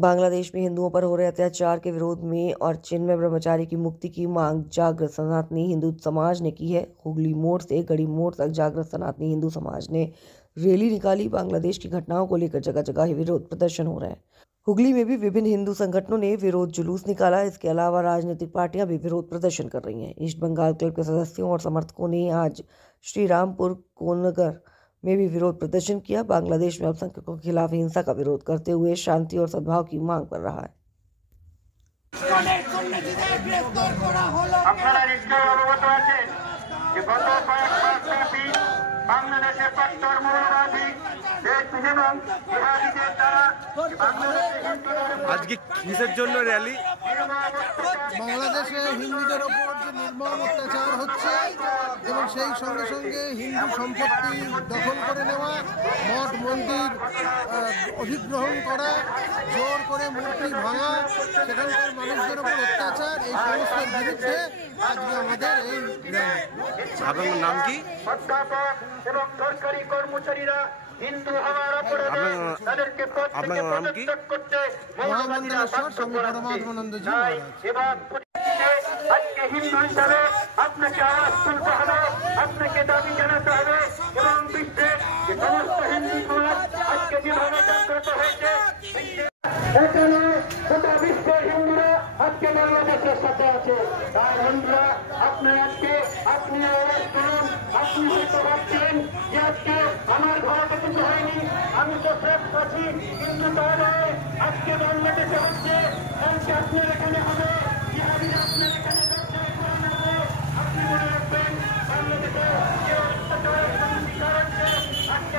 बांग्लादेश में हिंदुओं पर हो रहे अत्याचार के विरोध में और चिन्मय ब्रह्मचारी की मुक्ति की मांग जागृत सनातनी हिंदू समाज ने की है। हुगली मोड़ से गढ़ी मोड़ तक जागृत सनातनी हिंदू समाज ने रैली निकाली। बांग्लादेश की घटनाओं को लेकर जगह जगह विरोध प्रदर्शन हो रहे हैं। हुगली में भी विभिन्न हिंदू संगठनों ने विरोध जुलूस निकाला। इसके अलावा राजनीतिक पार्टियां भी विरोध प्रदर्शन कर रही हैं। ईस्ट बंगाल क्लब के सदस्यों और समर्थकों ने आज श्रीरामपुर कोनगर में भी विरोध प्रदर्शन किया। बांग्लादेश में अल्पसंख्यकों के खिलाफ हिंसा का विरोध करते हुए शांति और सद्भाव की मांग कर रहा है। আজকে কিসের জন্য র্যালি? বাংলাদেশে হিন্দুদের ওপর যে নির্মম অত্যাচার হচ্ছে এবং সেই সঙ্গে সঙ্গে হিন্দু সম্পত্তি দখল করে নেওয়া, মঠ মন্দির অধিগ্রহণ করা, জোর করে মূর্তি ভাঙা, সেখানকার মানুষদের ওপর অত্যাচার, এই সমস্তের বিরুদ্ধে আজকে আমাদের এই র্যালি। আপনার নাম কি? এবং সরকারি কর্মচারীরা হিন্দু হওয়ার অপরাধে তাদেরকে আপনার নাম কি? মহামন্ডলেশ্বর স্বামী পরমাত্মানন্দজি মহারাজ। আজকে হিন্দু হিসাবে আপনাকে আওয়াজ তুলতে হবে, আপনাকে দাবি জানাতে হবে এবং বিশ্বের যে সমস্ত হিন্দু সমাজ আজকে যেভাবে জাগ্রত হয়েছে, এখানে গোটা বিশ্বের হিন্দুরা আজকে বাংলাদেশের সাথে আছে। তাই হিন্দুরা আপনার আজকে আপনি আওয়াজ করুন। আপনি হয়তো ভাবছেন যে আজকে আমার ঘরে তো কিছু হয়নি, আমি তো ফ্রেশ আছি, কিন্তু তাহলে আজকে বাংলাদেশে হচ্ছে, কারণকে আপনার এখানে হবে, জিহাদিরা আপনার এখানে আপনি মনে রাখবেন বাংলাদেশে যে অত্যাচার বিচার হচ্ছে আজকে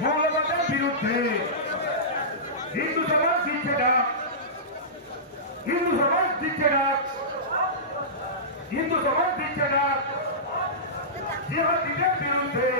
মৌলবাদের বিরুদ্ধে হিন্দু সমাজ দিচ্ছে ডাক, হিন্দু সমাজ দিচ্ছে ডাক, হিন্দু সমাজ দিচ্ছে ডাক, জিহাদিদের বিরুদ্ধে